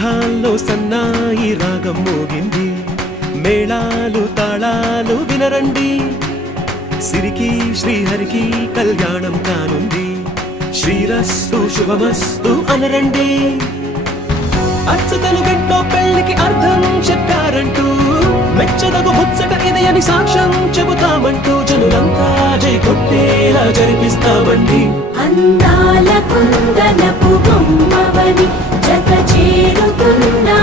మేఘాల్లో సన్నాయి రాగం మోగింది, మేళాలు తాళాలు వినరండి. సిరికి శ్రీహరికి కళ్యాణం కానుంది, శ్రీరస్తు శుభమస్తు అనరండి. అచ్చతలు గంటో పెళ్లికి అర్థం చెప్పారంటూ, మెచ్చదగు ముచ్చట ఇది అని సాక్ష్యం చెబుతామంటూ, జనులంతా జై కొట్టేలా జరిపిస్తామండి. అందాల కుందనపు బొమ్మవని జత చేరుతున్నా